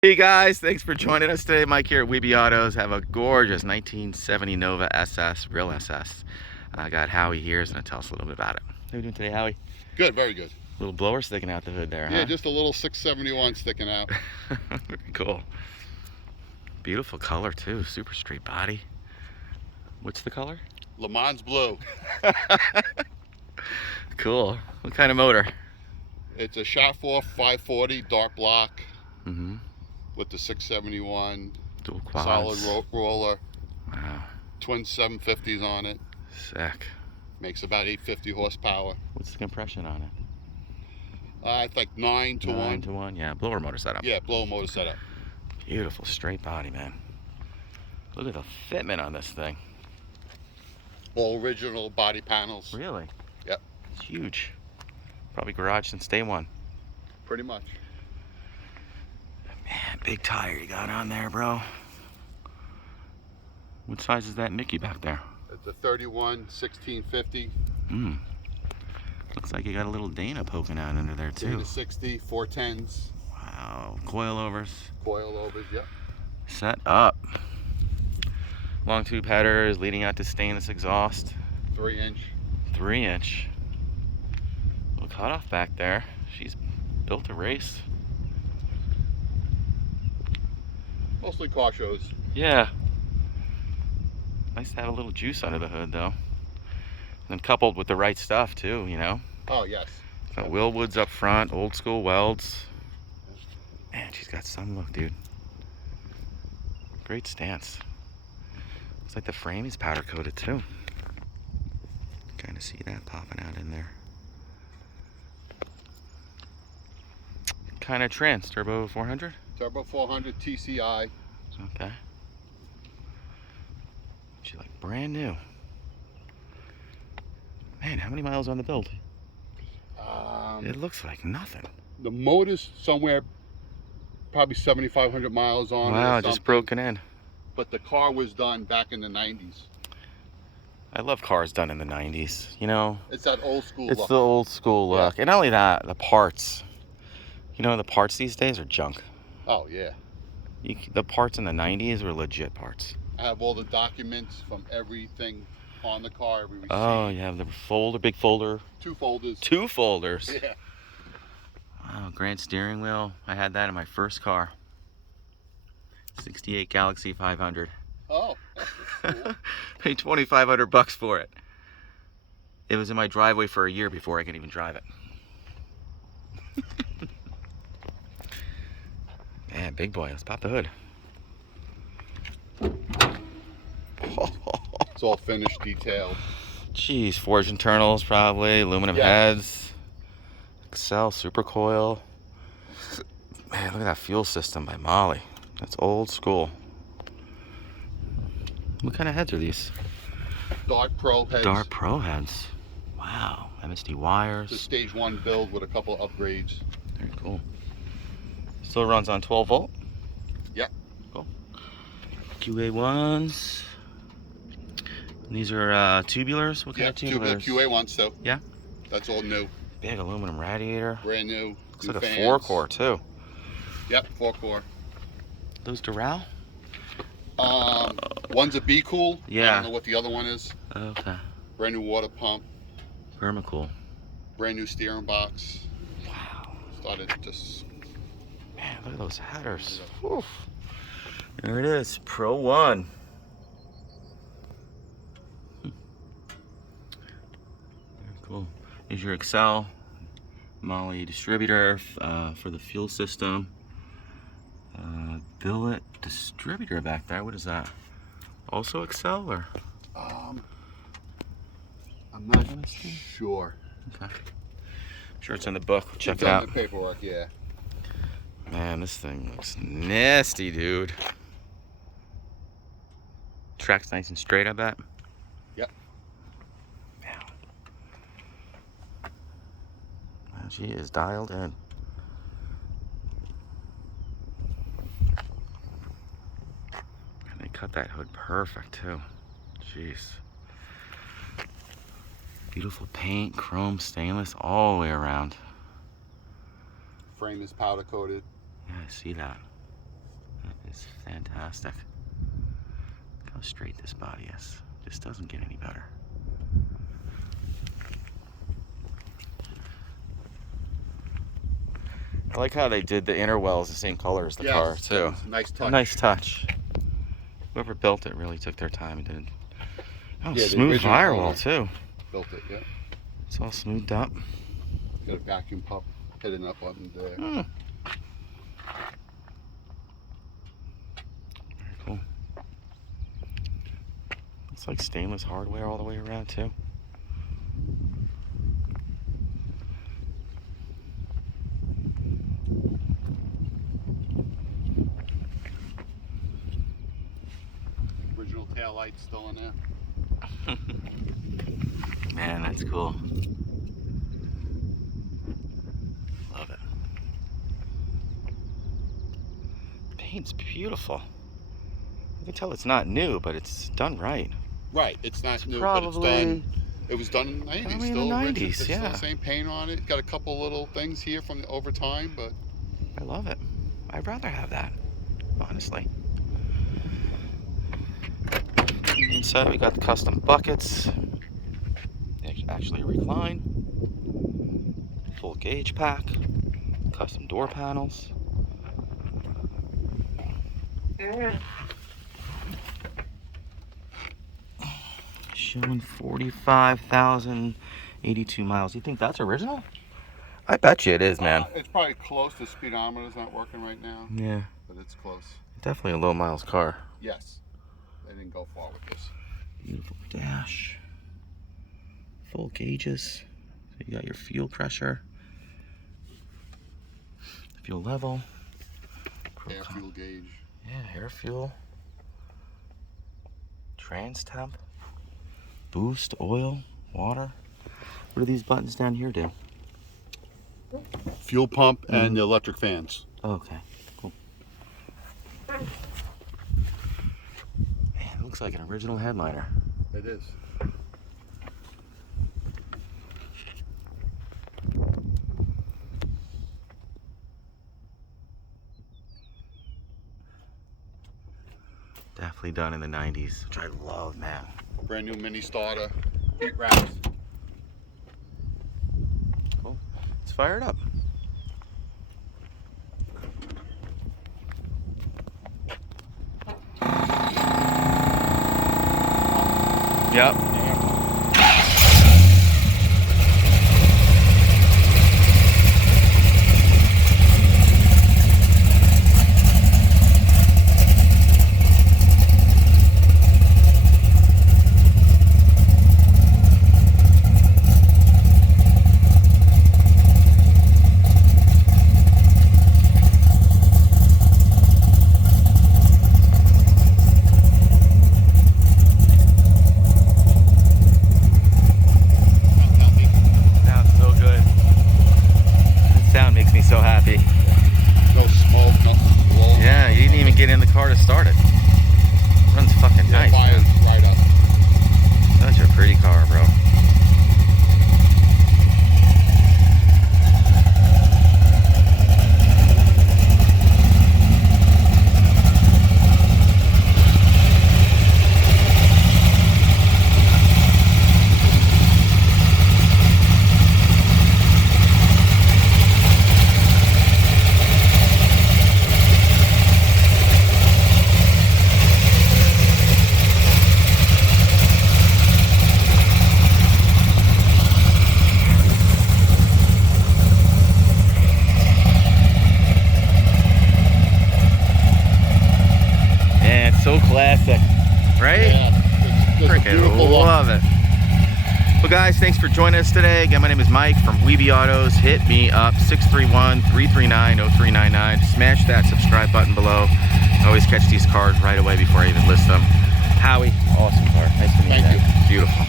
Hey guys, thanks for joining us today. Mike here at Weeby Autos. Have a gorgeous 1970 Nova SS, real SS. I got Howie here. He's going to tell us a little bit about it. How are you doing today, Howie? Good, very good. Little blower sticking out the hood there, Yeah, huh? just a little 671 sticking out. Very cool. Beautiful color too, super straight body. What's the color? Lemans blue. Cool. What kind of motor? It's a Shafiroff 540 dark block with the 671 Dual quads. solid roller. Wow. Twin 750s on it. Sick. Makes about 850 horsepower. What's the compression on it? I think 9 to 1. 9 to 1, yeah. Blower motor setup. Yeah, blower motor setup. Beautiful straight body, man. Look at the fitment on this thing. All original body panels. Really? Yep. It's huge. Probably garage since day one. Pretty much. Man, big tire you got on there, bro. What size is that Mickey back there? It's a 31 1650. Looks like you got a little Dana poking out under there too. Dana 60 410s. Wow. Coil overs. Coil overs, yep. Set up. Long tube headers leading out to stainless exhaust. 3-inch. 3-inch. Little cutoff back there. She's built to race. Mostly car shows. Yeah. Nice to have a little juice under the hood though. And coupled with the right stuff too, you know. Oh, yes. Got Wilwoods up front, old school Welds. Man, she's got some look, dude. Great stance. Looks like the frame is powder coated too. Kind of see that popping out in there. Kind of trans, turbo 400? Turbo 400 TCI. Okay. She's like brand new. Man, how many miles on the build? It looks like nothing. The motor's somewhere probably 7,500 miles on. Wow, just broken in. But the car was done back in the 90s. I love cars done in the 90s, you know? It's that old school It's look. the old school look. Yeah. And not only that, the parts. You know, the parts these days are junk. Oh, yeah. The parts in the 90s were legit parts. I have all the documents from everything on the car, every receipt. Oh, you have the folder, big folder. 2 folders. 2 folders. Yeah. Wow, grand steering wheel. I had that in my first car. 68 Galaxy 500. Oh, that's cool. Paid $2,500 for it. It was in my driveway for a year before I could even drive it. Man, big boy. Let's pop the hood. It's all finished, detailed. Jeez, forged internals probably, aluminum heads, Excel super coil. Man, look at that fuel system by Molly. That's old school. What kind of heads are these? Dark Pro heads. Dark Pro heads. Wow, MSD wires. It's a stage 1 build with a couple of upgrades. Very cool. Still runs on 12 volt? Yep. Cool. QA1s. And these are tubulars? What kind of tubulars? QA1s too. Yeah? That's all new. Big aluminum radiator. Brand new. Looks new like a fans. 4-core too. Yep, 4-core. Those Doral? One's a B-Cool. Yeah. I don't know what the other one is. Okay. Brand new water pump. Vermicool. Brand new steering box. Wow. Started just... Man, look at those headers. Oof. There it is. Pro 1. Very cool. Here's your Excel. Molly distributor for the fuel system. Billet distributor back there. What is that? Also Excel or? I'm not sure. Okay. I'm sure it's in the book. Check It's it on out. the paperwork, yeah. Man, this thing looks nasty, dude. Track's nice and straight, I bet. Yep. Yeah. Wow, she is dialed in. And they cut that hood perfect, too. Jeez. Beautiful paint, chrome, stainless, all the way around. Frame is powder coated. Yeah, I see that. is fantastic. Look how straight this body is. This doesn't get any better. I like how they did the inner wells the same color as the car too. Nice touch. Nice touch. Whoever built it really took their time and did it. Oh, Yeah, smooth firewall too. Built it, yeah. It's all smoothed up. Got a vacuum pump heading up on there. Very cool. It's like stainless hardware all the way around too. Original tail lights still in there. Man, that's cool. Love it. Paint's beautiful. You can tell it's not new, but it's done right. Right, it's not It's new, probably, but it's done. It was done in the 90s. Probably in Still the 90s, original. It's yeah. still the same paint on it. Got a couple little things here from over time, but I love it. I'd rather have that, honestly. Inside we got the custom buckets. They actually recline. Full gauge pack. Custom door panels. Showing 45,082 miles. You think that's original? I bet you it is, man. it's probably close. The speedometer's not working right now. Yeah. But it's close. Definitely a low miles car. Yes. They didn't go far with this. Beautiful dash. Full gauges. So you got your fuel pressure. Fuel level. Air fuel gauge. Yeah, air fuel. Trans temp. Boost, oil, water. What do these buttons down here do? Fuel pump and the electric fans. Okay, cool. Man, it looks like an original headliner. It is. Definitely done in the 90s, which I love, man. Brand new mini starter. Heat wraps. Cool. Let's fire it up. Yep. So happy. No smoke, nothing blowing. Yeah, you didn't even get in the car to start it. Runs fucking nice. Fires right up. Such a pretty car, bro. So classic, right? Yeah, it's Freaking love it. Well, guys, thanks for joining us today. Again, my name is Mike from Weeby Autos. Hit me up, 631-339-0399. Smash that subscribe button below. I always catch these cars right away before I even list them. Howie, awesome car. Nice to meet you. Thank you. Beautiful.